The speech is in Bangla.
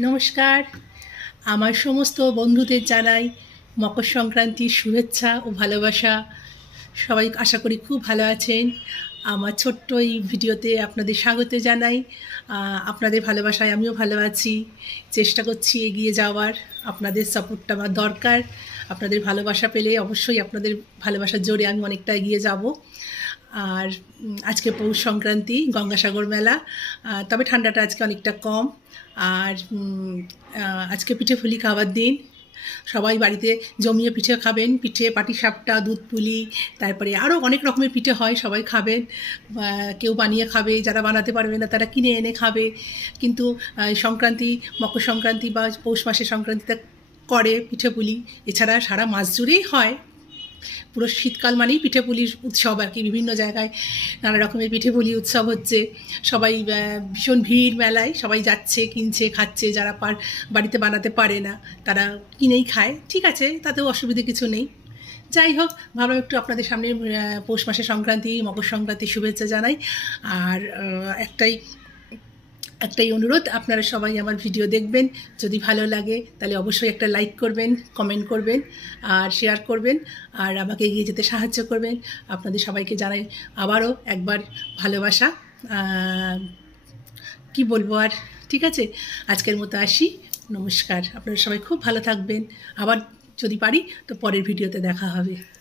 নমস্কার। আমার সমস্ত বন্ধুদের জানাই মকর সংক্রান্তির শুভেচ্ছা ও ভালোবাসা। সবাই আশা করি খুব ভালো আছেন। আমার ছোট্ট এই ভিডিওতে আপনাদের স্বাগত জানাই। আপনাদের ভালোবাসায় আমিও ভালো আছি। চেষ্টা করছি এগিয়ে যাওয়ার। আপনাদের সাপোর্টটা আমার দরকার। আপনাদের ভালোবাসা পেলে অবশ্যই আপনাদের ভালোবাসার জোরে আমি অনেকটা এগিয়ে যাব। আর আজকে পৌষ সংক্রান্তি, গঙ্গাসাগর মেলা। তবে ঠান্ডাটা আজকে অনেকটা কম। আর আজকে পিঠে-পুলি খাওয়ার দিন। সবাই বাড়িতে জমিয়ে পিঠে খাবেন। পিঠে, পাটিসাপটা, দুধ পুলি, তারপরে আরও অনেক রকমের পিঠে হয়, সবাই খাবেন। কেউ বানিয়ে খাবে, যারা বানাতে পারবে না তারা কিনে এনে খাবে। কিন্তু সংক্রান্তি, মকর সংক্রান্তি বা পৌষ মাসের সংক্রান্তিতে করে পিঠে-পুলি। এছাড়া সারা মাস জুড়েই হয়। পুরো শীতকাল মানেই পিঠেপুলির উৎসব আর কি। বিভিন্ন জায়গায় নানা রকমের পিঠেপুলি উৎসব হচ্ছে। সবাই ভীষণ ভিড় মেলায়, সবাই যাচ্ছে, কিনছে, খাচ্ছে। যারা বাড়িতে বানাতে পারে না তারা কিনেই খায়। ঠিক আছে, তাতেও অসুবিধে কিছু নেই। যাই হোক, ভাবলাম একটু আপনাদের সামনে পৌষ মাসের সংক্রান্তি, মকর সংক্রান্তির শুভেচ্ছা জানাই। আর একটাই অনুরোধ, আপনারা সবাই আমার ভিডিও দেখবেন। যদি ভালো লাগে তাহলে অবশ্যই একটা লাইক করবেন, কমেন্ট করবেন আর শেয়ার করবেন, আর আমাকে এগিয়ে যেতে সাহায্য করবেন। আপনাদের সবাইকে জানাই আবারও একবার ভালোবাসা। কি বলবো আর, ঠিক আছে, আজকের মতো আসি। নমস্কার। আপনারা সবাই খুব ভালো থাকবেন। আবার যদি পারি তো পরের ভিডিওতে দেখা হবে।